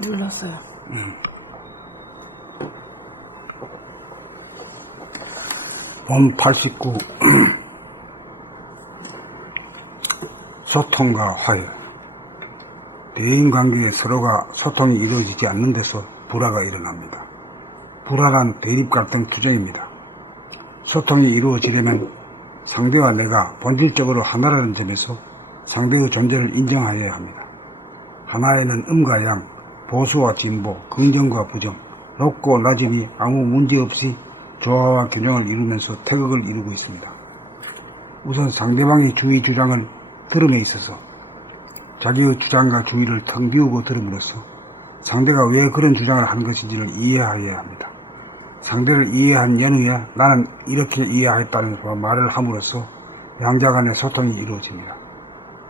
눌렀어요. 본 89 소통과 화해. 대인관계에 서로가 소통이 이루어지지 않는 데서 불화가 일어납니다. 불화란 대립 갈등 투쟁입니다. 소통이 이루어지려면 상대와 내가 본질적으로 하나라는 점에서 상대의 존재를 인정하여야 합니다. 하나에는 음과 양, 보수와 진보, 긍정과 부정, 높고 낮음이 아무 문제없이 조화와 균형을 이루면서 태극을 이루고 있습니다. 우선 상대방의 주의 주장을 들음에 있어서 자기의 주장과 주의를 텅 비우고 들음으로써 상대가 왜 그런 주장을 한 것인지를 이해하여야 합니다. 상대를 이해한 연후에 나는 이렇게 이해하였다는 말을 함으로써 양자 간의 소통이 이루어집니다.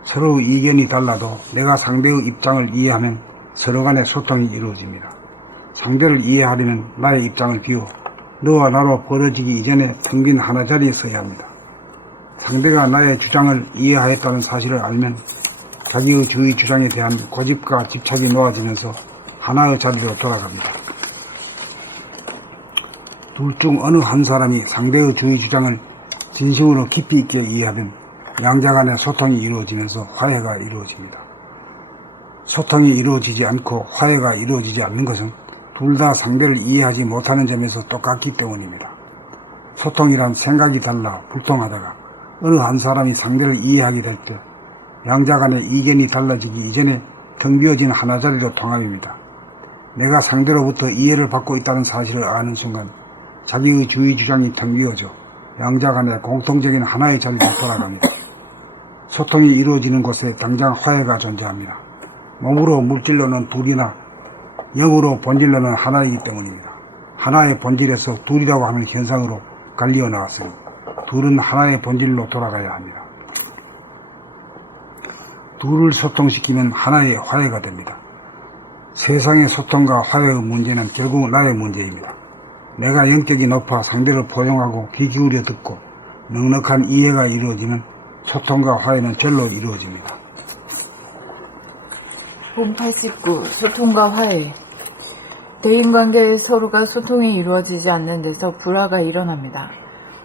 서로의 의견이 달라도 내가 상대의 입장을 이해하면 서로 간의 소통이 이루어집니다. 상대를 이해하려면 나의 입장을 비워 너와 나로 벌어지기 이전에 텅 빈 하나 자리에 서야 합니다. 상대가 나의 주장을 이해하였다는 사실을 알면 자기의 주의 주장에 대한 고집과 집착이 놓아지면서 하나의 자리로 돌아갑니다. 둘 중 어느 한 사람이 상대의 주의 주장을 진심으로 깊이 있게 이해하면 양자 간의 소통이 이루어지면서 화해가 이루어집니다. 소통이 이루어지지 않고 화해가 이루어지지 않는 것은 둘 다 상대를 이해하지 못하는 점에서 똑같기 때문입니다. 소통이란 생각이 달라 불통하다가 어느 한 사람이 상대를 이해하게 될 때 양자 간의 의견이 달라지기 이전에 텅 비어진 하나 자리로 통합입니다. 내가 상대로부터 이해를 받고 있다는 사실을 아는 순간 자기의 주의 주장이 텅 비어져 양자 간의 공통적인 하나의 자리로 돌아갑니다. 소통이 이루어지는 곳에 당장 화해가 존재합니다. 몸으로 물질로는 둘이나 영으로 본질로는 하나이기 때문입니다. 하나의 본질에서 둘이라고 하는 현상으로 갈리어 나왔으니 둘은 하나의 본질로 돌아가야 합니다. 둘을 소통시키면 하나의 화해가 됩니다. 세상의 소통과 화해의 문제는 결국 나의 문제입니다. 내가 영격이 높아 상대를 포용하고 귀 기울여 듣고 넉넉한 이해가 이루어지면 소통과 화해는 절로 이루어집니다. 본 89 소통과 화해. 대인관계에 서로가 소통이 이루어지지 않는 데서 불화가 일어납니다.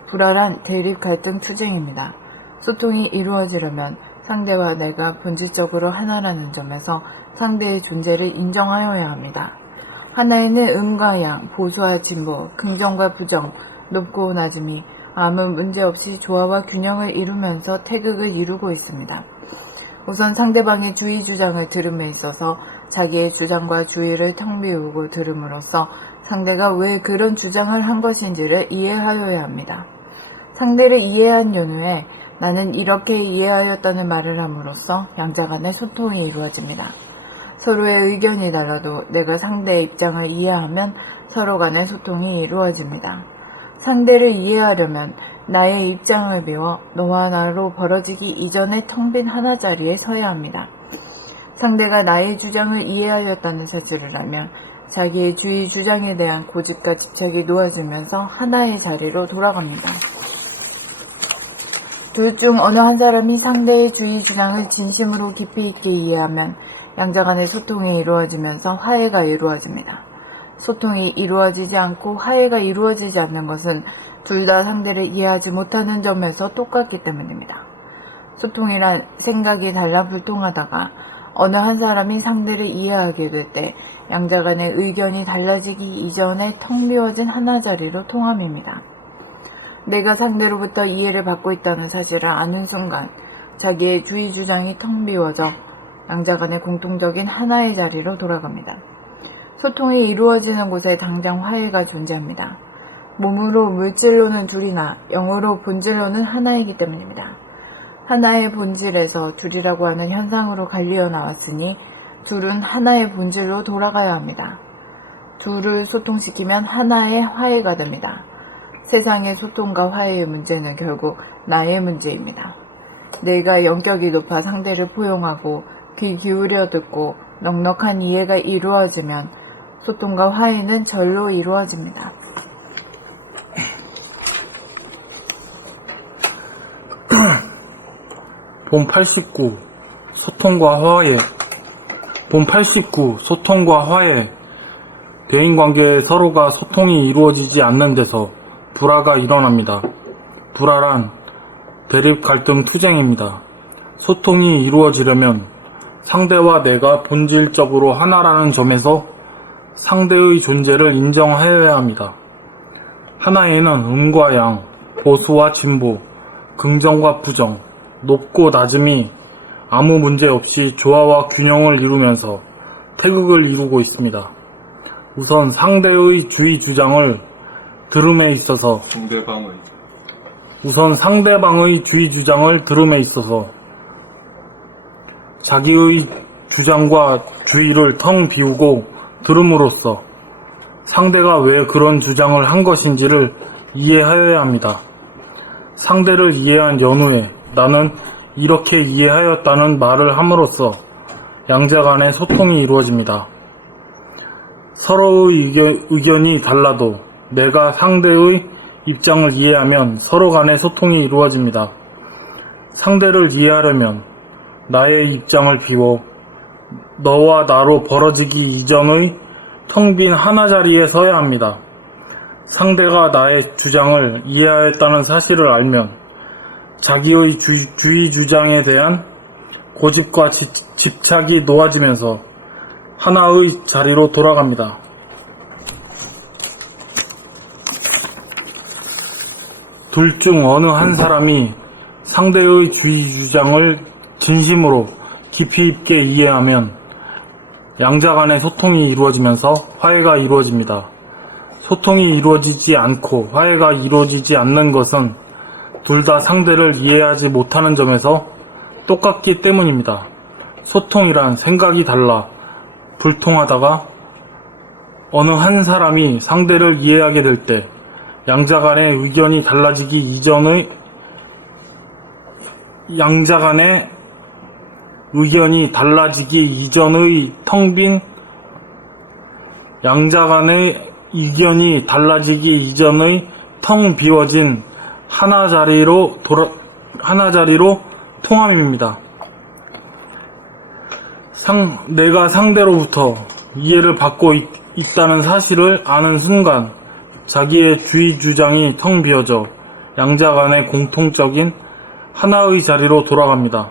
불화란 대립 갈등 투쟁입니다. 소통이 이루어지려면 상대와 내가 본질적으로 하나라는 점에서 상대의 존재를 인정하여야 합니다. 하나에는 음과 양, 보수와 진보, 긍정과 부정, 높고 낮음이 아무 문제없이 조화와 균형을 이루면서 태극을 이루고 있습니다. 우선 상대방의 주의 주장을 들음에 있어서 자기의 주장과 주의를 텅 비우고 들음으로써 상대가 왜 그런 주장을 한 것인지를 이해하여야 합니다. 상대를 이해한 연후에 나는 이렇게 이해하였다는 말을 함으로써 양자 간의 소통이 이루어집니다. 서로의 의견이 달라도 내가 상대의 입장을 이해하면 서로 간의 소통이 이루어집니다. 상대를 이해하려면 나의 입장을 비워 너와 나로 벌어지기 이전에 텅 빈 하나 자리에 서야 합니다. 상대가 나의 주장을 이해하였다는 사실을 알면 자기의 주의 주장에 대한 고집과 집착이 놓아지면서 하나의 자리로 돌아갑니다. 둘 중 어느 한 사람이 상대의 주의 주장을 진심으로 깊이 있게 이해하면 양자 간의 소통이 이루어지면서 화해가 이루어집니다. 소통이 이루어지지 않고 화해가 이루어지지 않는 것은 둘 다 상대를 이해하지 못하는 점에서 똑같기 때문입니다. 소통이란 생각이 달라불통하다가 어느 한 사람이 상대를 이해하게 될 때 양자 간의 의견이 달라지기 이전에 텅 비워진 하나 자리로 통함입니다. 내가 상대로부터 이해를 받고 있다는 사실을 아는 순간 자기의 주의 주장이 텅 비워져 양자 간의 공통적인 하나의 자리로 돌아갑니다. 소통이 이루어지는 곳에 당장 화해가 존재합니다. 몸으로 물질로는 둘이나 영으로 본질로는 하나이기 때문입니다. 하나의 본질에서 둘이라고 하는 현상으로 갈리어 나왔으니 둘은 하나의 본질로 돌아가야 합니다. 둘을 소통시키면 하나의 화해가 됩니다. 세상의 소통과 화해의 문제는 결국 나의 문제입니다. 내가 영격이 높아 상대를 포용하고 귀 기울여 듣고 넉넉한 이해가 이루어지면 소통과 화해는 절로 이루어집니다. 본 89 소통과 화해. 본 89. 소통과 화해. 대인관계에 서로가 소통이 이루어지지 않는 데서 불화가 일어납니다. 불화란 대립, 갈등, 투쟁입니다. 소통이 이루어지려면 상대와 내가 본질적으로 하나라는 점에서 상대의 존재를 인정하여야 합니다. 하나에는 음과 양, 보수와 진보, 긍정과 부정, 높고 낮음이 아무 문제 없이 조화와 균형을 이루면서 태극을 이루고 있습니다. 우선 상대의 주의 주장을 들음에 있어서 상대방의 주의 주장을 들음에 있어서 자기의 주장과 주의를 텅 비우고 들음으로써 상대가 왜 그런 주장을 한 것인지를 이해하여야 합니다. 상대를 이해한 연후에 나는 이렇게 이해하였다는 말을 함으로써 양자 간의 소통이 이루어집니다. 서로의 의견이 달라도 내가 상대의 입장을 이해하면 서로 간의 소통이 이루어집니다. 상대를 이해하려면 나의 입장을 비워 너와 나로 벌어지기 이전의 텅 빈 하나 자리에 서야 합니다. 상대가 나의 주장을 이해하였다는 사실을 알면 자기의 주의 주장에 대한 고집과 집착이 놓아지면서 하나의 자리로 돌아갑니다. 둘 중 어느 한 사람이 상대의 주의 주장을 진심으로 깊이 있게 이해하면 양자 간의 소통이 이루어지면서 화해가 이루어집니다. 소통이 이루어지지 않고 화해가 이루어지지 않는 것은 둘 다 상대를 이해하지 못하는 점에서 똑같기 때문입니다. 소통이란 생각이 달라 불통하다가 어느 한 사람이 상대를 이해하게 될 때 양자 간의 의견이 달라지기 이전의 텅 비워진 하나 자리로 통함입니다. 내가 상대로부터 이해를 받고 있다는 사실을 아는 순간 자기의 주의 주장이 텅 비어져 양자 간의 공통적인 하나의 자리로 돌아갑니다.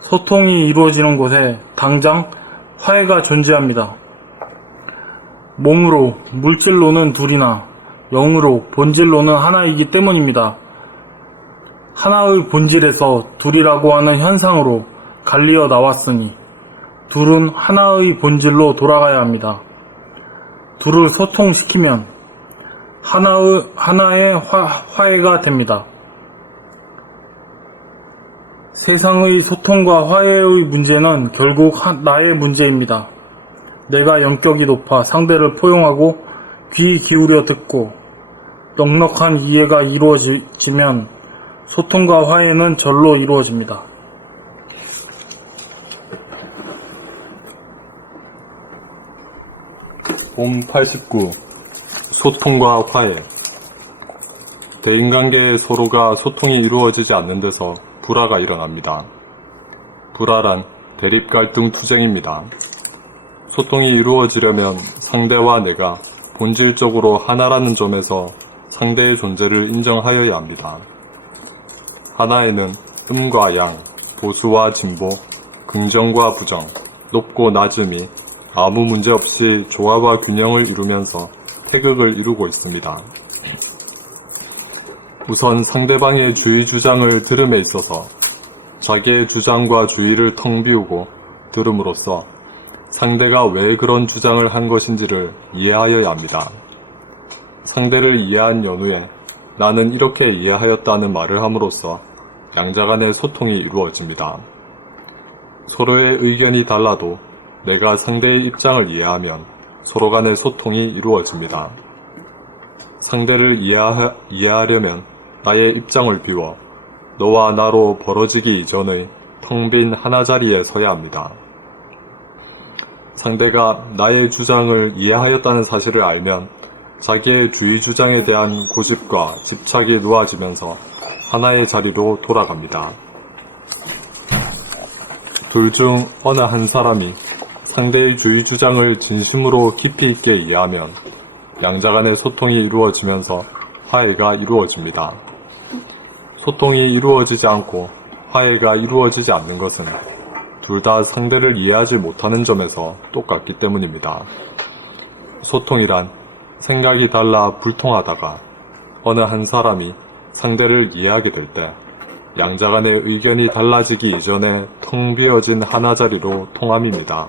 소통이 이루어지는 곳에 당장 화해가 존재합니다. 몸으로, 물질로는 둘이나 영으로, 본질로는 하나이기 때문입니다. 하나의 본질에서 둘이라고 하는 현상으로 갈리어 나왔으니 둘은 하나의 본질로 돌아가야 합니다. 둘을 소통시키면 하나의 화해가 됩니다. 세상의 소통과 화해의 문제는 결국 나의 문제입니다. 내가 영격이 높아 상대를 포용하고 귀 기울여 듣고 넉넉한 이해가 이루어지면 소통과 화해는 절로 이루어집니다. 본 89. 소통과 화해. 대인관계에 서로가 소통이 이루어지지 않는 데서 불화가 일어납니다. 불화란 대립, 갈등, 투쟁입니다. 소통이 이루어지려면 상대와 내가 본질적으로 하나라는 점에서 상대의 존재를 인정하여야 합니다. 하나에는 음과 양, 보수와 진보, 긍정과 부정, 높고 낮음이 아무 문제 없이 조화와 균형을 이루면서 태극을 이루고 있습니다. 우선 상대방의 주의 주장을 들음에 있어서 자기의 주장과 주의를 텅 비우고 들음으로써 상대가 왜 그런 주장을 한 것인지를 이해하여야 합니다. 상대를 이해한 연후에 나는 이렇게 이해하였다는 말을 함으로써 양자 간의 소통이 이루어집니다. 서로의 의견이 달라도 내가 상대의 입장을 이해하면 서로 간의 소통이 이루어집니다. 상대를 이해하려면 나의 입장을 비워 너와 나로 벌어지기 이전의 텅 빈 하나 자리에 서야 합니다. 상대가 나의 주장을 이해하였다는 사실을 알면 자기의 주의 주장에 대한 고집과 집착이 놓아지면서 하나의 자리로 돌아갑니다. 둘 중 어느 한 사람이 상대의 주의 주장을 진심으로 깊이 있게 이해하면 양자 간의 소통이 이루어지면서 화해가 이루어집니다. 소통이 이루어지지 않고 화해가 이루어지지 않는 것은 둘 다 상대를 이해하지 못하는 점에서 똑같기 때문입니다. 소통이란 생각이 달라 불통하다가 어느 한 사람이 상대를 이해하게 될 때 양자 간의 의견이 달라지기 이전에 텅 비어진 하나 자리로 통함입니다.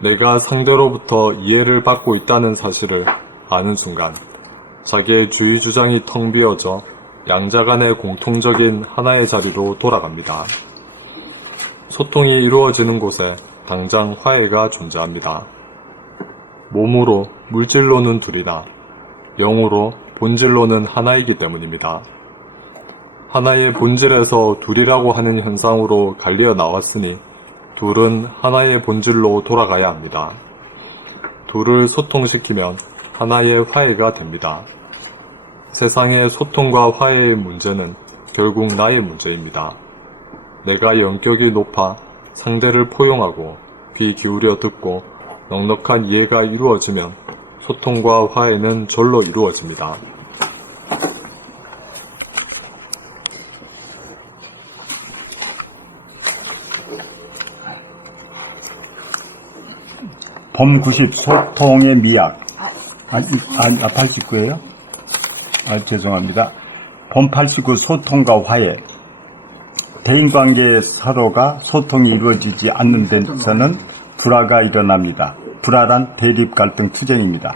내가 상대로부터 이해를 받고 있다는 사실을 아는 순간 자기의 주의 주장이 텅 비어져 양자 간의 공통적인 하나의 자리로 돌아갑니다. 소통이 이루어지는 곳에 당장 화해가 존재합니다. 몸으로 물질로는 둘이나 영으로 본질로는 하나이기 때문입니다. 하나의 본질에서 둘이라고 하는 현상으로 갈려 나왔으니 둘은 하나의 본질로 돌아가야 합니다. 둘을 소통시키면 하나의 화해가 됩니다. 세상의 소통과 화해의 문제는 결국 나의 문제입니다. 내가 영격이 높아 상대를 포용하고 귀 기울여 듣고 넉넉한 이해가 이루어지면 소통과 화해는 절로 이루어집니다. 범 90 소통의 미학. 89예요? 죄송합니다. 범 89 소통과 화해. 대인관계의 서로가 소통이 이루어지지 않는 데서는 불화가 일어납니다. 불화란 대립 갈등 투쟁입니다.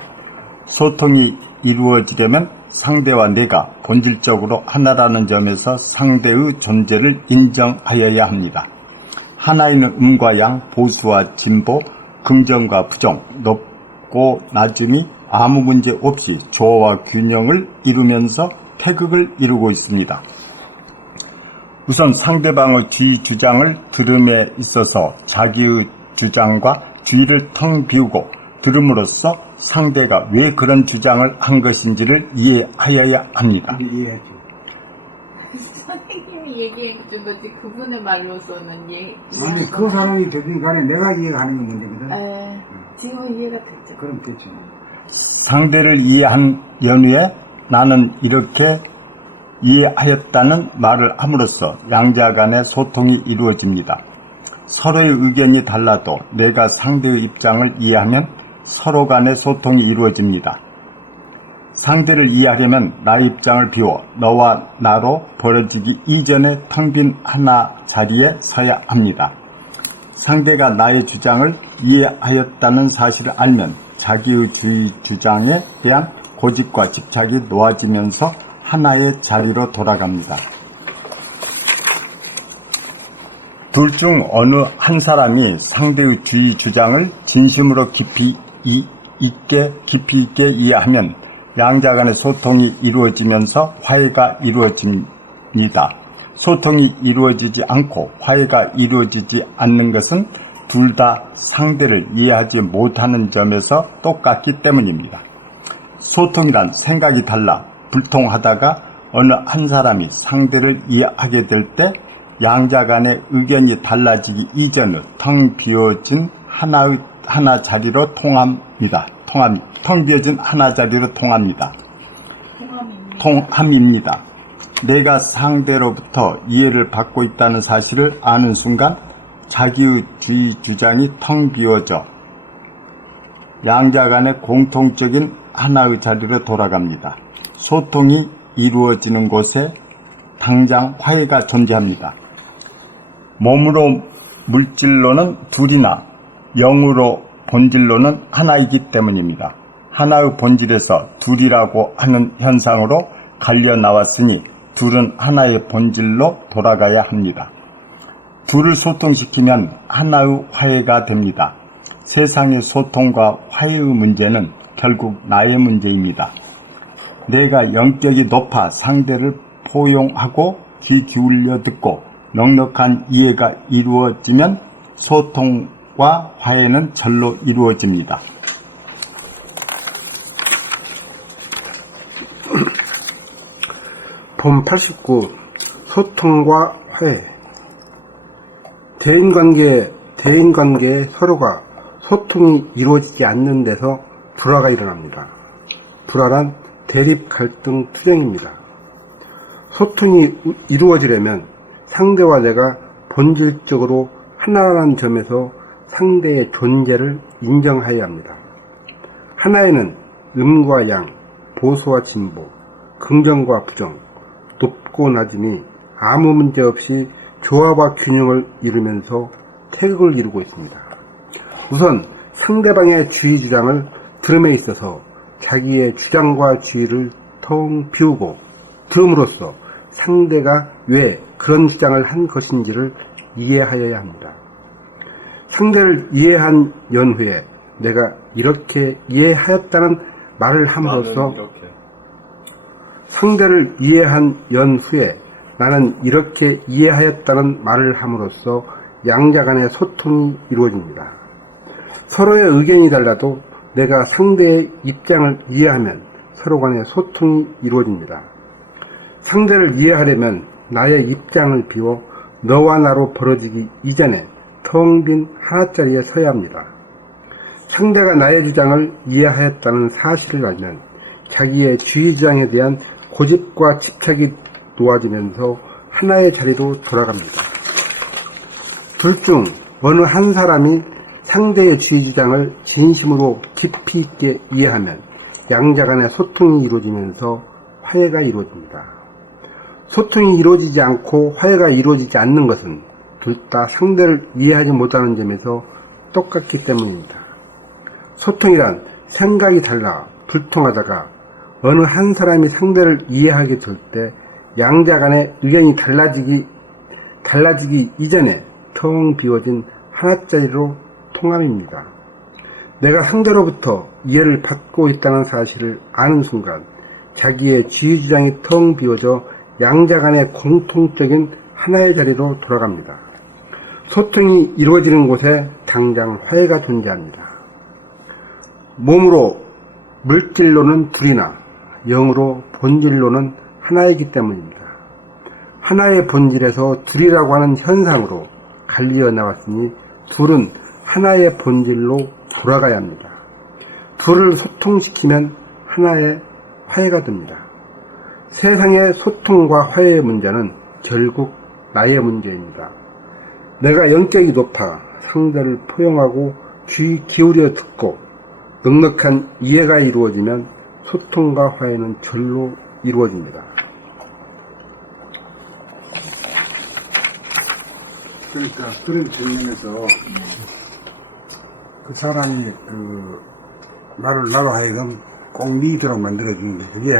소통이 이루어지려면 상대와 내가 본질적으로 하나라는 점에서 상대의 존재를 인정하여야 합니다. 하나이는 음과 양, 보수와 진보, 긍정과 부정, 높고 낮음이 아무 문제 없이 조화와 균형을 이루면서 태극을 이루고 있습니다. 우선 상대방의 주의 주장을 들음에 있어서 자기의 주장과 주의를 텅 비우고 들음으로써 상대가 왜 그런 주장을 한 것인지를 이해하여야 합니다. 이해하지. 선생님이 얘기해 준 거지 그분의 말로서는 아니 그 사람이 되든 간에 내가 이해하는 건 문제거든. 지금은 이해가 됐죠. 그럼 됐지. 상대를 이해한 연후에 나는 이렇게 이해하였다는 말을 함으로써 양자 간의 소통이 이루어집니다. 서로의 의견이 달라도 내가 상대의 입장을 이해하면 서로 간의 소통이 이루어집니다. 상대를 이해하려면 나의 입장을 비워 너와 나로 벌어지기 이전에 텅 빈 하나 자리에 서야 합니다. 상대가 나의 주장을 이해하였다는 사실을 알면 자기의 주의 주장에 대한 고집과 집착이 놓아지면서 하나의 자리로 돌아갑니다. 둘 중 어느 한 사람이 상대의 주의 주장을 진심으로 깊이 있게 이해하면 양자 간의 소통이 이루어지면서 화해가 이루어집니다. 소통이 이루어지지 않고 화해가 이루어지지 않는 것은 둘 다 상대를 이해하지 못하는 점에서 똑같기 때문입니다. 소통이란 생각이 달라 불통하다가 어느 한 사람이 상대를 이해하게 될 때 양자 간의 의견이 달라지기 이전의 텅 비어진 하나 자리로 통합니다. 텅 비어진 하나 자리로 통합니다. 통함입니다. 내가 상대로부터 이해를 받고 있다는 사실을 아는 순간 자기의 주의 주장이 텅 비어져 양자 간의 공통적인 하나의 자리로 돌아갑니다. 소통이 이루어지는 곳에 당장 화해가 존재합니다. 몸으로 물질로는 둘이나 영으로 본질로는 하나이기 때문입니다. 하나의 본질에서 둘이라고 하는 현상으로 갈려 나왔으니 둘은 하나의 본질로 돌아가야 합니다. 둘을 소통시키면 하나의 화해가 됩니다. 세상의 소통과 화해의 문제는 결국 나의 문제입니다. 내가 영격이 높아 상대를 포용하고 귀 기울여 듣고 넉넉한 이해가 이루어지면 소통과 화해는 절로 이루어집니다. 범 89 소통과 화해. 대인관계 대인관계에 서로가 소통이 이루어지지 않는 데서 불화가 일어납니다. 불화란 대립, 갈등, 투쟁입니다. 소통이 이루어지려면 상대와 내가 본질적으로 하나라는 점에서 상대의 존재를 인정해야 합니다. 하나에는 음과 양, 보수와 진보, 긍정과 부정, 높고 낮음이 아무 문제 없이 조화와 균형을 이루면서 태극을 이루고 있습니다. 우선 상대방의 주의 주장을 들음에 있어서 자기의 주장과 주의를 텅 비우고 들음으로써 상대가 왜 그런 주장을 한 것인지를 이해하여야 합니다. 상대를 이해한 연후에 내가 이렇게 이해하였다는 말을 함으로써 상대를 이해한 연후에 나는 이렇게 이해하였다는 말을 함으로써 양자 간의 소통이 이루어집니다. 서로의 의견이 달라도 내가 상대의 입장을 이해하면 서로 간의 소통이 이루어집니다. 상대를 이해하려면 나의 입장을 비워 너와 나로 벌어지기 이전에 텅 빈 하나짜리에 서야 합니다. 상대가 나의 주장을 이해하였다는 사실을 알면 자기의 주의 주장에 대한 고집과 집착이 놓아지면서 하나의 자리로 돌아갑니다. 둘 중 어느 한 사람이 상대의 주의 주장을 진심으로 깊이 있게 이해하면 양자 간의 소통이 이루어지면서 화해가 이루어집니다. 소통이 이루어지지 않고 화해가 이루어지지 않는 것은 둘 다 상대를 이해하지 못하는 점에서 똑같기 때문입니다. 소통이란 생각이 달라 불통하다가 어느 한 사람이 상대를 이해하게 될 때 양자 간의 의견이 달라지기 이전에 텅 비워진 하나짜리로 통함입니다. 내가 상대로부터 이해를 받고 있다는 사실을 아는 순간 자기의 주의 주장이 텅 비워져 양자 간의 공통적인 하나의 자리로 돌아갑니다. 소통이 이루어지는 곳에 당장 화해가 존재합니다. 몸으로 물질로는 둘이나 영으로 본질로는 하나이기 때문입니다. 하나의 본질에서 둘이라고 하는 현상으로 갈리어 나왔으니 둘은 하나의 본질로 돌아가야 합니다. 둘을 소통시키면 하나의 화해가 됩니다. 세상의 소통과 화해의 문제는 결국 나의 문제입니다. 내가 영격이 높아 상대를 포용하고 귀 기울여 듣고 넉넉한 이해가 이루어지면 소통과 화해는 절로 이루어집니다. 그러니까 그런 측면에서 그 사람이 나로 하여금 꼭 믿도록 만들어주는 게 그게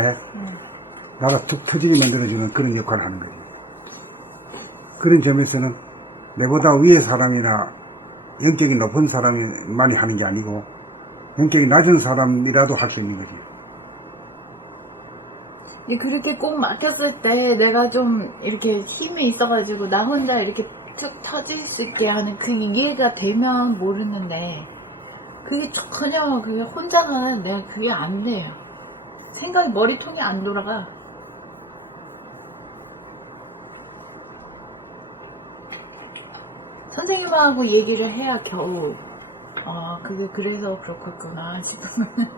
나가 툭 터지게 만들어주는 그런 역할을 하는 거지. 그런 점에서는 내보다 위의 사람이나 영적이 높은 사람이 하는 게 아니고 영적이 낮은 사람이라도 할 수 있는 거지. 그렇게 꼭 막혔을 때 내가 좀 이렇게 힘이 있어가지고 나 혼자 이렇게 툭 터질 수 있게 하는 그 이해가 되면 모르는데 그게 전혀 그게 혼자는 내가 그게 안 돼요. 생각이 머리통이 안 돌아가. 선생님하고 얘기를 해야 겨우 그게 그래서 그렇겠구나 싶은 거는.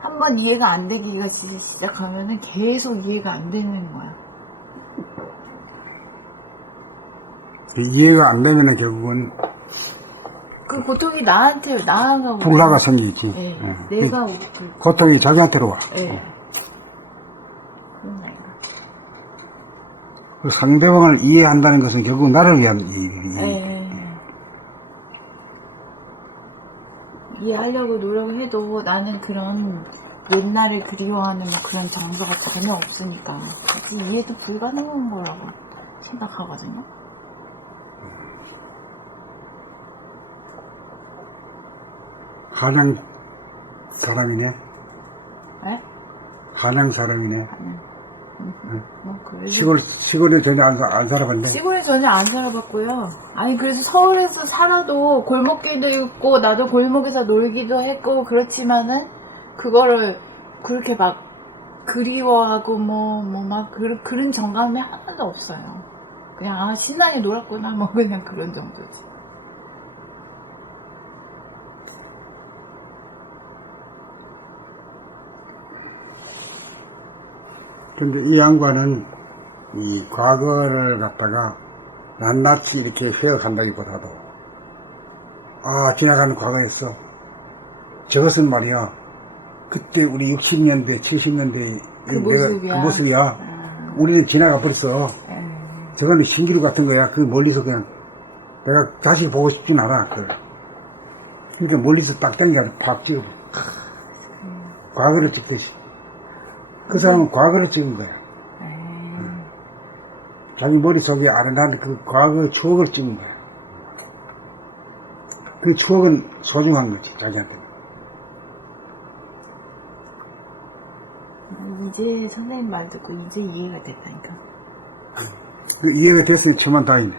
한번 이해가 안 되기가 시작하면은 계속 이해가 안 되는 거야. 이해가 안 되면은 결국은 그 고통이 나아가고 불화가 생기지. 네, 내가 고통이 자기한테로 와. 네. 그 상대방을 이해한다는 것은 결국 나를 위한 일이지. 네. 이해하려고 노력을 해도 나는 그런 옛날을 그리워하는 그런 정서가 전혀 없으니까 이해도 불가능한 거라고 생각하거든요. 한양 사람이네. 네? 한양 사람이네. 뭐 그래도 시골에 전혀 안 살아봤네. 시골에 전혀 안 살아봤고요. 아니 그래서 서울에서 살아도 골목길도 있고 나도 골목에서 놀기도 했고 그렇지만은 그거를 그렇게 막 그리워하고 막 그런 정감이 하나도 없어요. 그냥 신나게 놀았구나 뭐 그냥 그런 정도지. 근데 이 양반은 이 과거를 갖다가 낱낱이 이렇게 회역한다기보다도 지나가는 과거였어. 저것은 말이야 그때 우리 60년대 70년대 그 모습이야. 그 모습이야. 우리는 지나가 버렸어. 저거는 신기루 같은 거야. 그 멀리서 그냥 내가 다시 보고 싶진 않아. 그러니까 멀리서 딱 당겨서 팍 찍어. 과거를 찍듯이. 그 사람은 과거를 찍은 거야. 자기 머릿속에 아른아른 그 과거의 추억을 찍은 거야. 그 추억은 소중한 거지, 자기한테. 이제 선생님 말 듣고 이제 이해가 됐다니까. 그 이해가 됐으니 천만 다행이네.